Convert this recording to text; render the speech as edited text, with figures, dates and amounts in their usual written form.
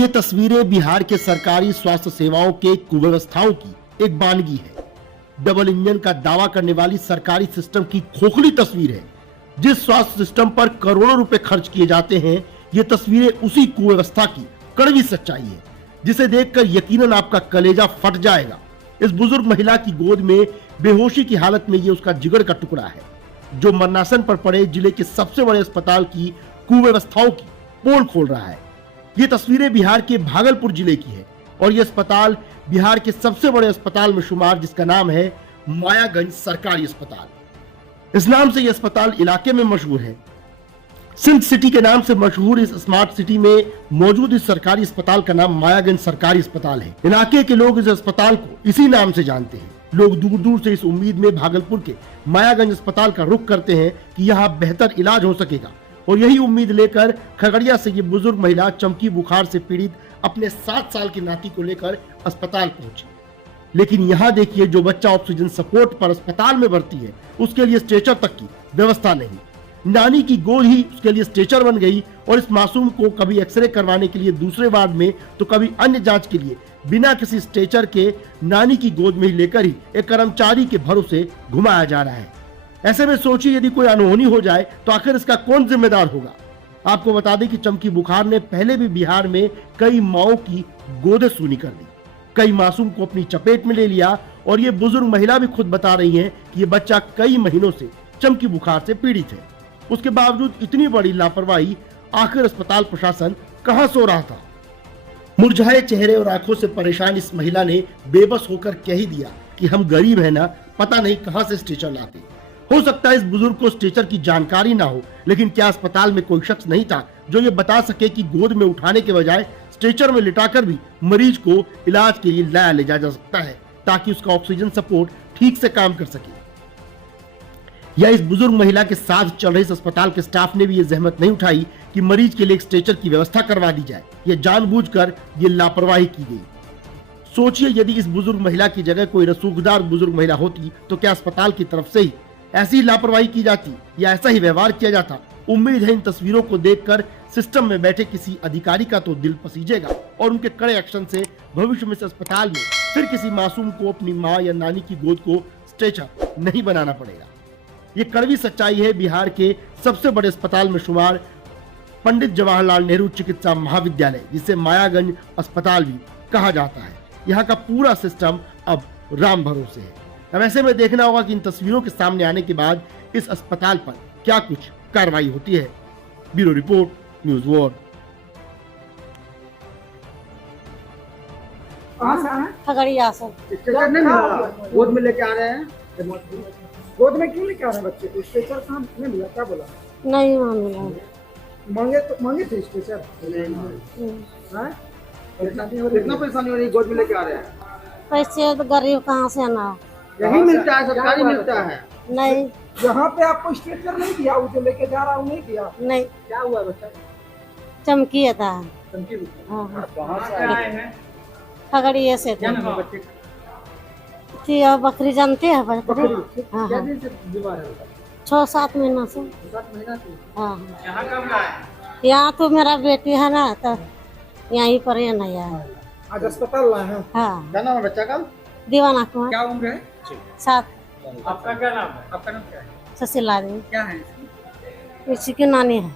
ये तस्वीरें बिहार के सरकारी स्वास्थ्य सेवाओं के कुव्यवस्थाओं की एक बानगी है। डबल इंजन का दावा करने वाली सरकारी सिस्टम की खोखली तस्वीर है। जिस स्वास्थ्य सिस्टम पर करोड़ों रुपए खर्च किए जाते हैं, ये तस्वीरें उसी कुव्यवस्था की कड़वी सच्चाई है, जिसे देखकर यकीनन आपका कलेजा फट जाएगा। इस बुजुर्ग महिला की गोद में बेहोशी की हालत में ये उसका जिगर का टुकड़ा है, जो मरनासन पर पड़े जिले के सबसे बड़े अस्पताल की कुव्यवस्थाओं की पोल खोल रहा है। ये तस्वीरें बिहार के भागलपुर जिले की है और ये अस्पताल बिहार के सबसे बड़े अस्पताल में शुमार, जिसका नाम है मायागंज सरकारी अस्पताल। इस नाम से यह अस्पताल इलाके में मशहूर है। सिंध सिटी के नाम से मशहूर इस स्मार्ट सिटी में मौजूद इस सरकारी अस्पताल का नाम मायागंज सरकारी अस्पताल है। इलाके के लोग इस अस्पताल को इसी नाम से जानते हैं। लोग दूर दूर से इस उम्मीद में भागलपुर के मायागंज अस्पताल का रुख करते हैं कि यहाँ बेहतर इलाज हो सकेगा, और यही उम्मीद लेकर खगड़िया से ये बुजुर्ग महिला चमकी बुखार से पीड़ित अपने 7 साल की नाती को लेकर अस्पताल पहुंची। लेकिन यहाँ देखिए, जो बच्चा ऑक्सीजन सपोर्ट पर अस्पताल में भर्ती है, उसके लिए स्ट्रेचर तक की व्यवस्था नहीं। नानी की गोद ही उसके लिए स्ट्रेचर बन गई, और इस मासूम को कभी एक्सरे करवाने के लिए दूसरे वार्ड में, तो कभी अन्य जांच के लिए बिना किसी स्ट्रेचर के नानी की गोद में ही लेकर ही एक कर्मचारी के भरोसे घुमाया जा रहा है। ऐसे में सोचिए, यदि कोई अनहोनी हो जाए तो आखिर इसका कौन जिम्मेदार होगा। आपको बता दें कि चमकी बुखार ने पहले भी बिहार में कई माओं की गोदें सूनी कर दी, कई मासूम को अपनी चपेट में ले लिया, और ये बुजुर्ग महिला भी खुद बता रही है कि ये बच्चा कई महीनों से चमकी बुखार से पीड़ित है। उसके बावजूद इतनी बड़ी लापरवाही, आखिर अस्पताल प्रशासन कहां सो रहा था। मुरझाए चेहरे और आंखों से परेशान इस महिला ने बेबस होकर कह ही दिया कि हम गरीब है ना, पता नहीं कहां से स्ट्रेचर लाते। हो सकता है इस बुजुर्ग को स्ट्रेचर की जानकारी ना हो, लेकिन क्या अस्पताल में कोई शख्स नहीं था जो ये बता सके कि गोद में उठाने के बजाय स्ट्रेचर में लिटाकर भी मरीज को इलाज के लिए लाया ले जाया जा सकता है, ताकि उसका ऑक्सीजन सपोर्ट ठीक से काम कर सके। या इस बुजुर्ग महिला के साथ चल रहे इस अस्पताल के स्टाफ ने भी ये जहमत नहीं उठाई कि मरीज के लिए एक स्ट्रेचर की व्यवस्था करवा दी जाए। ये जानबूझकर ये लापरवाही की गई। सोचिए, यदि इस बुजुर्ग महिला की जगह कोई रसूखदार बुजुर्ग महिला होती तो क्या अस्पताल की तरफ से ही ऐसी लापरवाही की जाती या ऐसा ही व्यवहार किया जाता। उम्मीद है इन तस्वीरों को देखकर सिस्टम में बैठे किसी अधिकारी का तो दिल पसीजेगा, और उनके कड़े एक्शन से भविष्य में इस अस्पताल में फिर किसी मासूम को अपनी मां या नानी की गोद को स्ट्रेचर नहीं बनाना पड़ेगा। ये कड़वी सच्चाई है बिहार के सबसे बड़े अस्पताल में शुमार पंडित जवाहरलाल नेहरू चिकित्सा महाविद्यालय, जिसे मायागंज अस्पताल भी कहा जाता है। यहाँ का पूरा सिस्टम अब राम भरोसे है। अब ऐसे में देखना होगा कि इन तस्वीरों के सामने आने के बाद इस अस्पताल पर क्या कुछ कार्रवाई होती है। Bureau report, news world. Khagaria से गोद में लेके आ रहे हैं। गोद में क्यों लेके आ रहे हैं बच्चे को? स्ट्रेचर कहाँ नहीं मिला? क्या बोला? नहीं मिला। मांगे थे स्ट्रेचर? कितना परेशानी हो रही है? गोद में लेके आ रहे हैं। पैसे तो गरीब कहाँ से ना, यही मिलता है, सरकारी मिलता है। नहीं, यहाँ पे आपको स्ट्रेचर नहीं दिया? वो जो लेके जा रहा हूँ नहीं दिया? नहीं। क्या हुआ बच्चा? चमकी था। कहाँ से आए हैं? खगड़िया से थे। थी और बकरी जानते हैं बकरी? हाँ हाँ, 6-7 महीना से। 7 महीना से। हाँ, यहाँ कब आए? यहाँ तो मेरा बेटी है ना, तो यहीं पर है ना यार। आज अस्पताल लाए हैं। हाँ। क्या नाम है बच्चा का? दीवाना कुमार। क्या उम्र है? 7। आपका क्या नाम है? आपका नाम क्या है? सुशीला देवी। क्या है? इसी की नानी है।